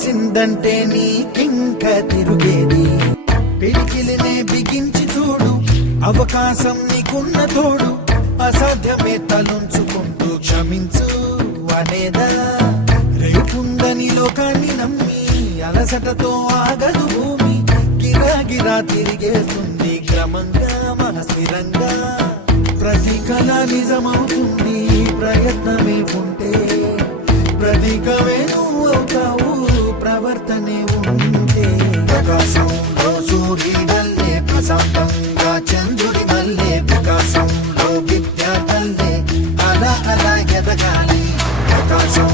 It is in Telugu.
తెలిసిందంటే నీకింక తిరుగేది. పిడికిలినే బిగించి చూడు, అవకాశం నీకున్న తోడు. అసాధ్యమే తలుంచుకుంటూ క్షమించు అనేదా. రేపుందని లోకాన్ని నమ్మి అలసటతో ఆగదు భూమి. గిరాగిరా తిరిగేస్తుంది క్రమంగా మహస్థిరంగా. ప్రతి కళ నిజమవుతుంది ప్రయత్నమే ఉంటే. ప్రతీకమే నువ్వు అవుతావు ప్రవర్తనే ఉంటే. ప్రకాశంలో సూర్యుడల్లే, ప్రశాంతంగా చంద్రుడి మల్లే. ప్రకాశంలో విద్యార్థులే అలా అలా ఎదగాలి. ప్రకాశం